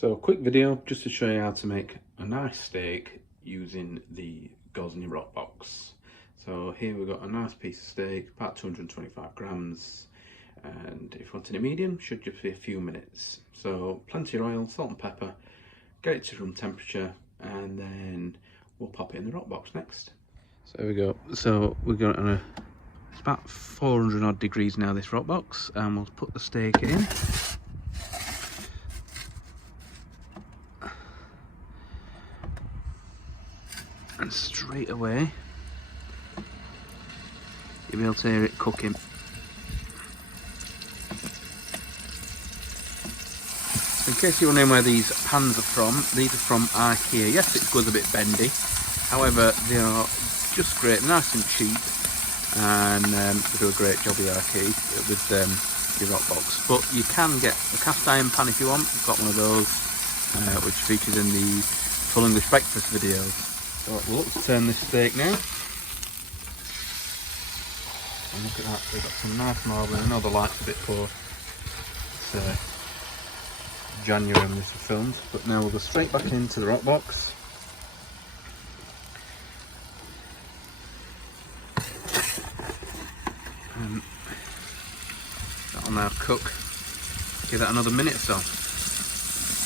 So a quick video just to show you how to make a nice steak using the Gozney Roccbox. So here we've got a nice piece of steak, about 225 grams, and if you want it in medium, should just be a few minutes. So plenty of oil, salt and pepper, get it to room temperature, and then we'll pop it in the Roccbox next. So there we go. So we've got it on it's about 400 odd degrees now, this Roccbox, and we'll put the steak in. And straight away, you'll be able to hear it cooking. So in case you're wondering where these pans are from, these are from IKEA. Yes, it was a bit bendy, however they are just great, nice and cheap, and they do a great job with IKEA with the Roccbox. But you can get a cast iron pan if you want. I've got one of those, which features in the full English breakfast videos. So let's turn this steak now. And look at that, we've got some nice marbling. I know the light's a bit poor. It's January when this is filmed, but now we'll go straight back into the Roccbox. That'll now cook. Give that another minute or so.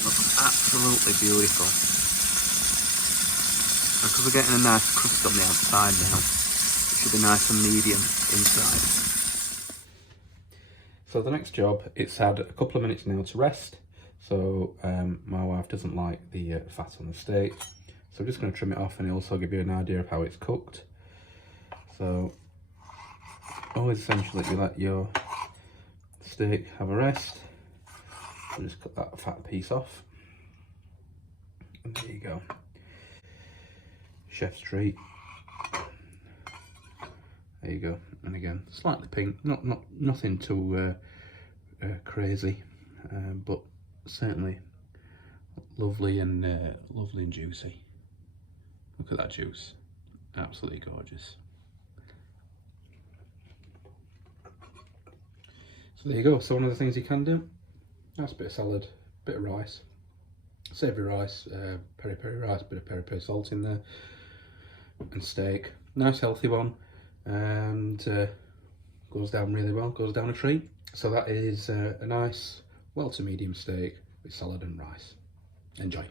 Looks absolutely beautiful. Because we're getting a nice crust on the outside now, it should be nice and medium inside. So the next job, it's had a couple of minutes now to rest. So my wife doesn't like the fat on the steak. So I'm just going to trim it off and also give you an idea of how it's cooked. So always essential that you let your steak have a rest. I'll just cut that fat piece off. And there you go. Chef's treat. There you go. And again, slightly pink, nothing too crazy, but certainly lovely and juicy. Look at that juice, absolutely gorgeous. So there you go. So one of the things you can do, nice bit of salad, bit of rice, savoury rice, peri rice, bit of peri salt in there. And steak, nice healthy one, and goes down really well, goes down a treat. So that is a nice well to medium steak with salad and rice. Enjoy.